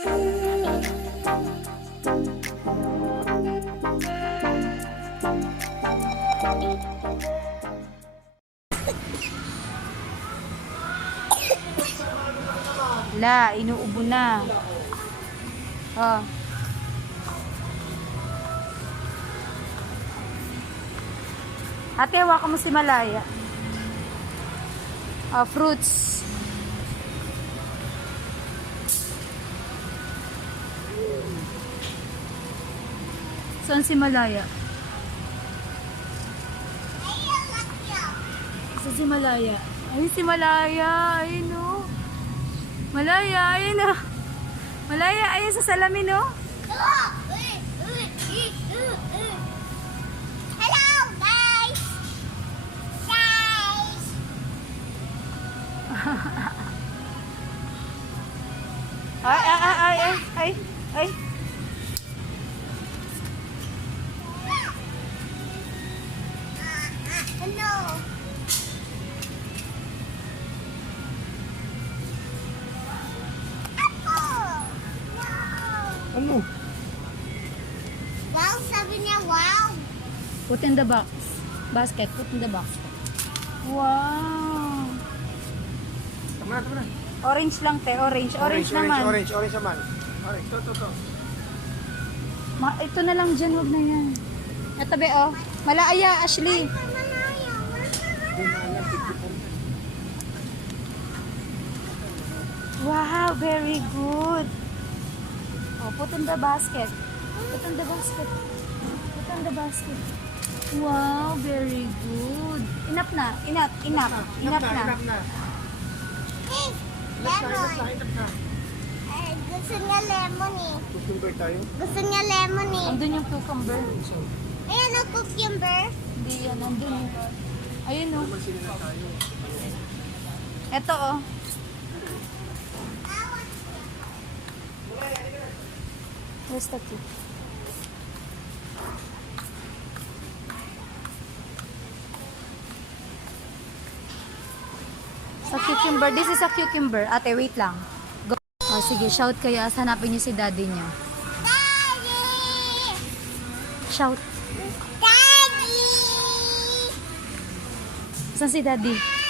La, inuubo na. Oh. Ate, hawakan mo si Malaya. Oh, fruits. Saan si Malaya? Saan si Malaya? Ay, si Malaya. Ayun, oh. Malaya, ayun, oh. Malaya, ayun sa salamin, oh. Hello, guys! Guys! Ay. Ano? Ano? Wow, sabi niya wow. Put in the box. Basket, put in the box. Wow. Tama na. Orange lang, te. Orange naman. Orange naman. Orange, to. Ito na lang dyan, wag na yan. Ito, be, oh. Malaya, Ashley. Wow, very good. Oh, put in the basket. Put in the basket. Put in the basket. Wow, very good. Enough na. Enough na. Hey, Enough lemon. na. Gusto niya lemon eh. Cucumber tayo. Gusto niya lemon eh. Andun yung cucumber. Ayan ang cucumber. Hindi yan, andun yung... Ayun, oh. Sila na tayo. Ito, oh. Where's the key? Sa cucumber. This is a cucumber. Ate, wait lang. Go. Oh, sige, shout kayo. Hanapin niyo si daddy niya. Daddy! Shout. Daddy! Saan si daddy? Daddy!